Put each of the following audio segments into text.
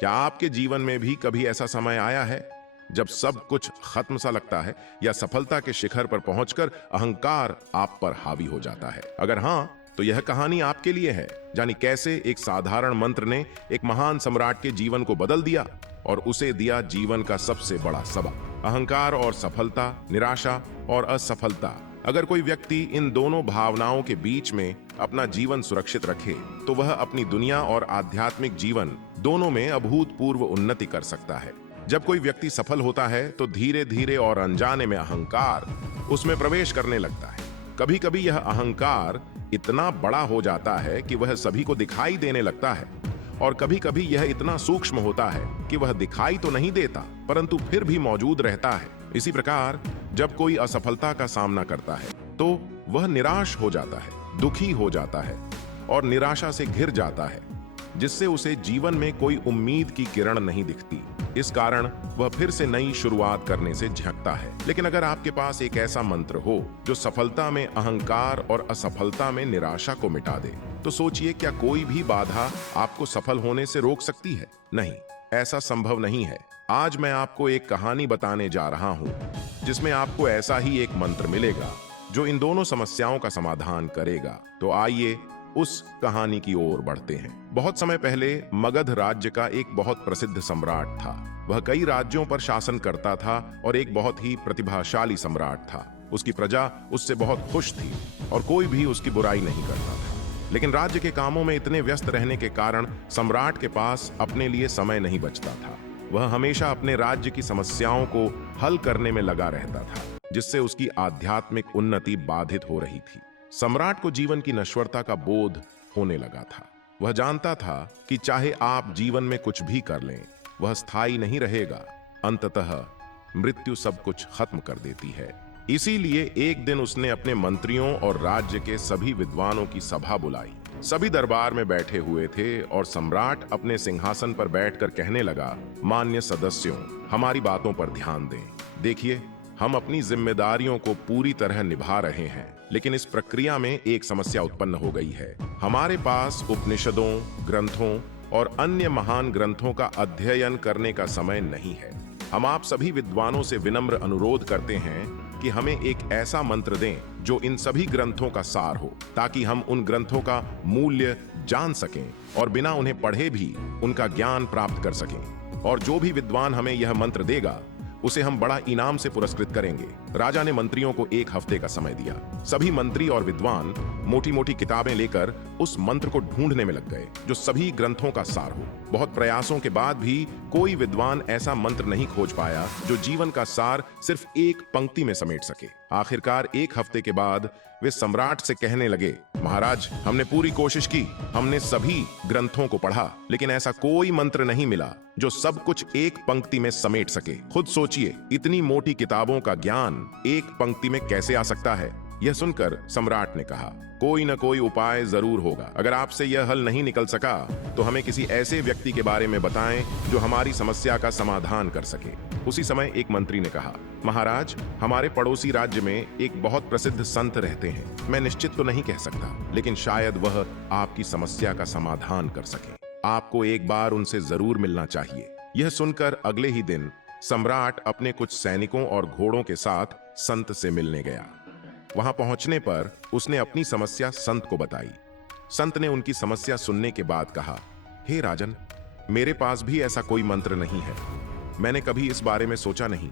क्या आपके जीवन में भी कभी ऐसा समय आया है जब सब कुछ खत्म सा लगता है या सफलता के शिखर पर पहुंचकर अहंकार आप पर हावी हो जाता है? अगर हाँ, तो यह कहानी आपके लिए है। जानी कैसे एक साधारण मंत्र ने एक महान सम्राट के जीवन को बदल दिया और उसे दिया जीवन का सबसे बड़ा सबक। अहंकार और सफलता, निराशा और असफलता। अगर कोई व्यक्ति इन दोनों भावनाओं के बीच में अपना जीवन सुरक्षित रखे तो वह अपनी दुनिया और आध्यात्मिक जीवन दोनों में अभूतपूर्व उन्नति कर सकता है। जब कोई व्यक्ति सफल होता है तो धीरे धीरे और अनजाने में अहंकार उसमें प्रवेश करने लगता है। कभी कभी यह अहंकार इतना बड़ा हो जाता है कि वह सभी को दिखाई देने लगता है, और कभी कभी यह इतना सूक्ष्म होता है कि वह दिखाई तो नहीं देता परंतु फिर भी मौजूद रहता है। इसी प्रकार जब कोई असफलता का सामना करता है तो वह निराश हो जाता है, दुखी हो जाता है और निराशा से घिर जाता है, जिससे उसे जीवन में कोई उम्मीद की किरण नहीं दिखती। इस कारण वह फिर से नई शुरुआत करने से झंकता है। लेकिन अगर आपके पास एक ऐसा मंत्र हो जो सफलता में अहंकार और असफलता में निराशा को मिटा दे, तो सोचिए, क्या कोई भी बाधा आपको सफल होने से रोक सकती है? नहीं, ऐसा संभव नहीं है। आज मैं आपको एक कहानी बताने जा रहा हूं जिसमें आपको ऐसा ही एक मंत्र मिलेगा जो इन दोनों समस्याओं का समाधान करेगा। तो आइए उस कहानी की ओर बढ़ते हैं। बहुत समय पहले मगध राज्य का एक बहुत प्रसिद्ध सम्राट था। वह कई राज्यों पर शासन करता था और एक बहुत ही प्रतिभाशाली सम्राट था। उसकी प्रजा उससे बहुत खुश थी और कोई भी उसकी बुराई नहीं करता था। लेकिन राज्य के कामों में इतने व्यस्त रहने के कारण सम्राट के पास अपने लिए समय नहीं बचता था। वह हमेशा अपने राज्य की समस्याओं को हल करने में लगा रहता था, जिससे उसकी आध्यात्मिक उन्नति बाधित हो रही थी। सम्राट को जीवन की नश्वरता का बोध होने लगा था। वह जानता था कि चाहे आप जीवन में कुछ भी कर लें, वह स्थायी नहीं रहेगा। अंततः मृत्यु सब कुछ खत्म कर देती है। इसीलिए एक दिन उसने अपने मंत्रियों और राज्य के सभी विद्वानों की सभा बुलाई। सभी दरबार में बैठे हुए थे और सम्राट अपने सिंहासन पर बैठकर कहने लगा, मान्य सदस्यों, हमारी बातों पर ध्यान दें। देखिए, हम अपनी जिम्मेदारियों को पूरी तरह निभा रहे हैं, लेकिन इस प्रक्रिया में एक समस्या उत्पन्न हो गई है। हमारे पास उपनिषदों, ग्रंथों और अन्य महान ग्रंथों का अध्ययन करने का समय नहीं है। हम आप सभी विद्वानों से विनम्र अनुरोध करते हैं कि हमें एक ऐसा मंत्र दें जो इन सभी ग्रंथों का सार हो, ताकि हम उन ग्रंथों का मूल्य जान सकें और बिना उन्हें पढ़े भी उनका ज्ञान प्राप्त कर सकें। और जो भी विद्वान हमें यह मंत्र देगा उसे हम बड़ा इनाम से पुरस्कृत करेंगे। राजा ने मंत्रियों को 1 हफ्ते का समय दिया। सभी मंत्री और विद्वान मोटी मोटी किताबें लेकर उस मंत्र को ढूंढने में लग गए जो सभी ग्रंथों का सार हो। बहुत प्रयासों के बाद भी कोई विद्वान ऐसा मंत्र नहीं खोज पाया जो जीवन का सार सिर्फ एक पंक्ति में समेट सके। आखिरकार 1 हफ्ते के बाद वे सम्राट से कहने लगे, महाराज, हमने पूरी कोशिश की, हमने सभी ग्रंथों को पढ़ा, लेकिन ऐसा कोई मंत्र नहीं मिला जो सब कुछ एक पंक्ति में समेट सके। खुद सोचिए, इतनी मोटी किताबों का ज्ञान एक पंक्ति में कैसे आ सकता है? यह सुनकर सम्राट ने कहा, कोई न कोई उपाय जरूर होगा। अगर आपसे यह हल नहीं निकल सका तो हमें किसी ऐसे व्यक्ति के बारे में बताएं जो हमारी समस्या का समाधान कर सके। उसी समय एक मंत्री ने कहा, महाराज, हमारे पड़ोसी राज्य में एक बहुत प्रसिद्ध संत रहते हैं। मैं निश्चित तो नहीं कह सकता, लेकिन शायद वह आपकी समस्या का समाधान कर सके। आपको एक बार उनसे जरूर मिलना चाहिए। यह सुनकर अगले ही दिन सम्राट अपने कुछ सैनिकों और घोड़ों के साथ संत से मिलने गया। वहां पहुंचने पर उसने अपनी समस्या संत को बताई। संत ने उनकी समस्या सुनने के बाद कहा, हे राजन, मेरे पास भी ऐसा कोई मंत्र नहीं है। मैंने कभी इस बारे में सोचा नहीं,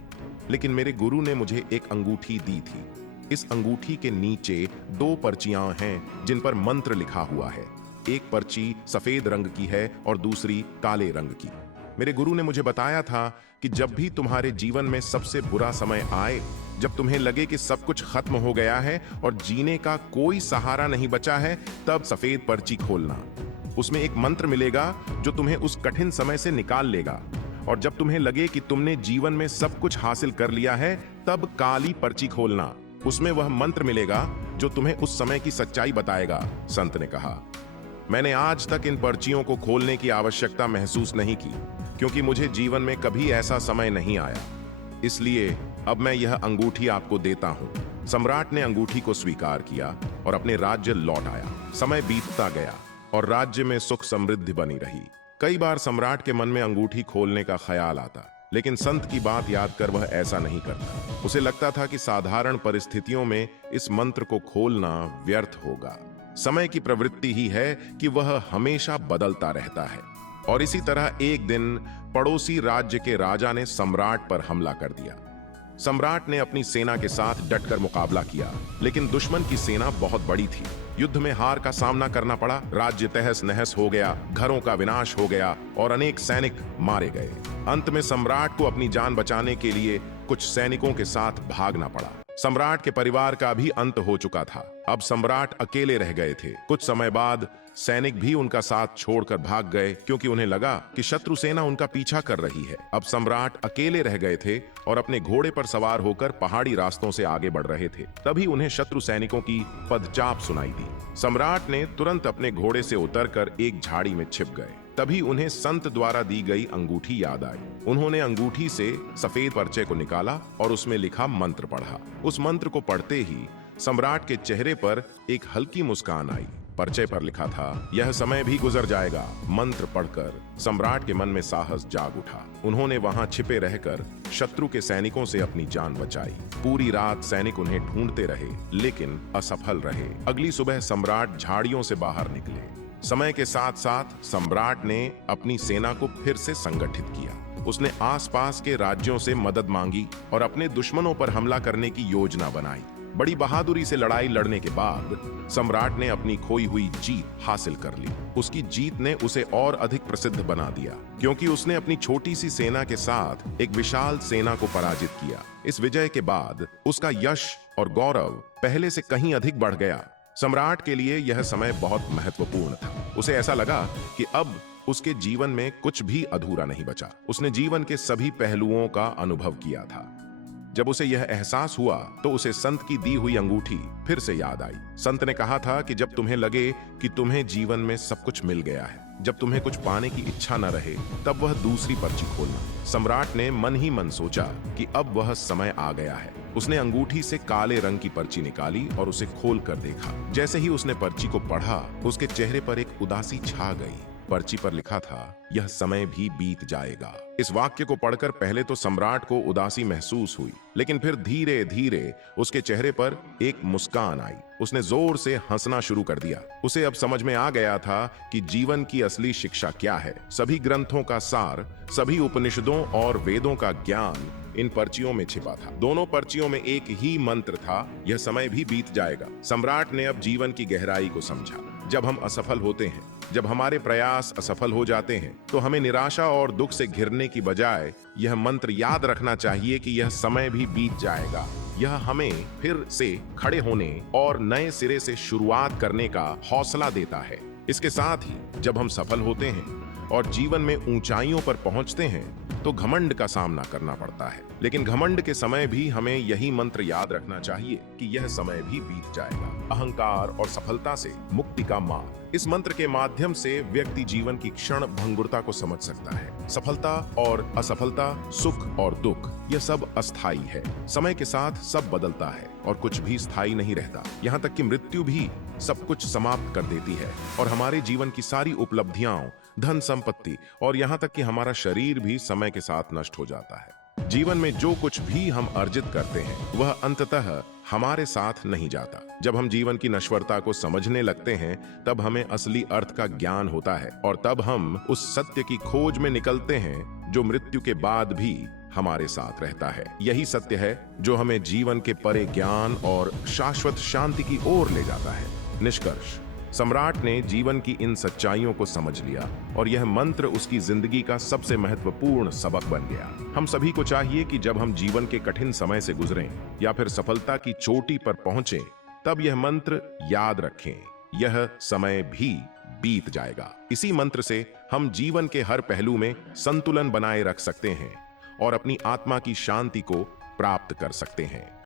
लेकिन मेरे गुरु ने मुझे एक अंगूठी दी थी। इस अंगूठी के नीचे 2 पर्चियां हैं जिन पर मंत्र लिखा हुआ है। एक पर्ची सफेद रंग की है और दूसरी काले रंग की। मेरे गुरु ने मुझे बताया था कि जब भी तुम्हारे जीवन में सबसे बुरा समय आए, जब तुम्हें लगे कि सब कुछ खत्म हो गया है और जीने का कोई सहारा नहीं बचा है, तब सफेद पर्ची खोलना। उसमें एक मंत्र मिलेगा जो तुम्हें उस कठिन समय से निकाल लेगा। और जब तुम्हें लगे कि तुमने जीवन में सब कुछ हासिल कर लिया है, तब काली पर्ची खोलना। उसमें वह मंत्र मिलेगा जो तुम्हें उस समय की सच्चाई बताएगा। संत ने कहा, मैंने आज तक इन पर्चियों को खोलने की आवश्यकता महसूस नहीं की, क्योंकि मुझे जीवन में कभी ऐसा समय नहीं आया। इसलिए अब मैं यह अंगूठी आपको देता हूं। सम्राट ने अंगूठी को स्वीकार किया और अपने राज्य लौट आया। समय बीतता गया और राज्य में सुख समृद्धि बनी रही। कई बार सम्राट के मन में अंगूठी खोलने का ख्याल आता, लेकिन संत की बात याद कर वह ऐसा नहीं करता। उसे लगता था कि साधारण परिस्थितियों में इस मंत्र को खोलना व्यर्थ होगा। समय की प्रवृत्ति ही है कि वह हमेशा बदलता रहता है। और इसी तरह एक दिन पड़ोसी राज्य के राजा ने सम्राट पर हमला कर दिया। सम्राट ने अपनी सेना के साथ डटकर मुकाबला किया, लेकिन दुश्मन की सेना बहुत बड़ी थी। युद्ध में हार का सामना करना पड़ा, राज्य तहस नहस हो गया, घरों का विनाश हो गया और अनेक सैनिक मारे गए। अंत में सम्राट को अपनी जान बचाने के लिए कुछ सैनिकों के साथ भागना पड़ा। सम्राट के परिवार का भी अंत हो चुका था। अब सम्राट अकेले रह गए थे। कुछ समय बाद सैनिक भी उनका साथ छोड़कर भाग गए, क्योंकि उन्हें लगा कि शत्रु सेना उनका पीछा कर रही है। अब सम्राट अकेले रह गए थे और अपने घोड़े पर सवार होकर पहाड़ी रास्तों से आगे बढ़ रहे थे। तभी उन्हें शत्रु सैनिकों की पदचाप सुनाई दी। सम्राट ने तुरंत अपने घोड़े से उतरकर एक झाड़ी में छिप गए। तभी उन्हें संत द्वारा दी गई अंगूठी याद आई। उन्होंने अंगूठी से सफेद पर्चे को निकाला और उसमें लिखा मंत्र पढ़ा। उस मंत्र को पढ़ते ही सम्राट के चेहरे पर एक हल्की मुस्कान आई। पर्चे पर लिखा था, यह समय भी गुजर जाएगा। मंत्र पढ़कर सम्राट के मन में साहस जाग उठा। उन्होंने वहां छिपे रहकर शत्रु के सैनिकों से अपनी जान बचाई। पूरी रात सैनिक उन्हें ढूंढते रहे, लेकिन असफल रहे। अगली सुबह सम्राट झाड़ियों से बाहर निकले। समय के साथ साथ सम्राट ने अपनी सेना को फिर से संगठित किया। उसने आसपास के राज्यों से मदद मांगी और अपने दुश्मनों पर हमला करने की योजना बनाई। बड़ी बहादुरी से लड़ाई लड़ने के बाद सम्राट ने अपनी खोई हुई जीत हासिल कर ली। उसकी जीत ने उसे और अधिक प्रसिद्ध बना दिया, क्योंकि उसने अपनी छोटी सी सेना के साथ एक विशाल सेना को पराजित किया। इस विजय के बाद उसका यश और गौरव पहले से कहीं अधिक बढ़ गया। सम्राट के लिए यह समय बहुत महत्वपूर्ण था। उसे ऐसा लगा कि अब उसके जीवन में कुछ भी अधूरा नहीं बचा। उसने जीवन के सभी पहलुओं का अनुभव किया था। जब उसे यह एहसास हुआ तो उसे संत की दी हुई अंगूठी फिर से याद आई। संत ने कहा था कि जब तुम्हें लगे कि तुम्हें जीवन में सब कुछ मिल गया है, जब तुम्हें कुछ पाने की इच्छा न रहे, तब वह दूसरी पर्ची खोलना। सम्राट ने मन ही मन सोचा कि अब वह समय आ गया है। उसने अंगूठी से काले रंग की पर्ची निकाली और उसे खोल कर देखा। जैसे ही उसने पर्ची को पढ़ा, उसके चेहरे पर एक उदासी छा गई। पर्ची पर लिखा था, यह समय भी बीत जाएगा। इस वाक्य को पढ़कर पहले तो सम्राट को उदासी महसूस हुई, लेकिन फिर धीरे धीरे उसके चेहरे पर एक मुस्कान आई। उसने जोर से हंसना शुरू कर दिया। उसे अब समझ में आ गया था कि जीवन की असली शिक्षा क्या है। सभी ग्रंथों का सार, सभी उपनिषदों और वेदों का ज्ञान इन पर्चियों में छिपा था। दोनों पर्चियों में एक ही मंत्र था, यह समय भी बीत जाएगा। सम्राट ने अब जीवन की गहराई को समझा। जब हम असफल होते हैं, जब हमारे प्रयास असफल हो जाते हैं, तो हमें निराशा और दुख से घिरने की बजाय यह मंत्र याद रखना चाहिए कि यह समय भी बीत जाएगा। यह हमें फिर से खड़े होने और नए सिरे से शुरुआत करने का हौसला देता है। इसके साथ ही जब हम सफल होते हैं और जीवन में ऊंचाइयों पर पहुंचते हैं, तो घमंड का सामना करना पड़ता है। लेकिन घमंड के समय भी हमें यही मंत्र याद रखना चाहिए कि यह समय भी बीत जाएगा। अहंकार और सफलता से मुक्ति का मार्ग। इस मंत्र के माध्यम से व्यक्ति जीवन की क्षण भंगुरता को समझ सकता है। सफलता और असफलता, सुख और दुख, यह सब अस्थाई है। समय के साथ सब बदलता है और कुछ भी स्थायी नहीं रहता। यहाँ तक कि मृत्यु भी सब कुछ समाप्त कर देती है और हमारे जीवन की सारी उपलब्धियां, धन संपत्ति और यहाँ तक कि हमारा शरीर भी समय के साथ नष्ट हो जाता है। जीवन में जो कुछ भी हम अर्जित करते हैं, वह अंततः हमारे साथ नहीं जाता। जब हम जीवन की नश्वरता को समझने लगते हैं, तब हमें असली अर्थ का ज्ञान होता है और तब हम उस सत्य की खोज में निकलते हैं जो मृत्यु के बाद भी हमारे साथ रहता है। यही सत्य है जो हमें जीवन के परे ज्ञान और शाश्वत शांति की ओर ले जाता है। निष्कर्ष, सम्राट ने जीवन की इन सच्चाइयों को समझ लिया और यह मंत्र उसकी जिंदगी का सबसे महत्वपूर्ण सबक बन गया। हम सभी को चाहिए कि जब हम जीवन के कठिन समय से गुजरें या फिर सफलता की चोटी पर पहुंचें, तब यह मंत्र याद रखें, यह समय भी बीत जाएगा। इसी मंत्र से हम जीवन के हर पहलू में संतुलन बनाए रख सकते हैं और अपनी आत्मा की शांति को प्राप्त कर सकते हैं।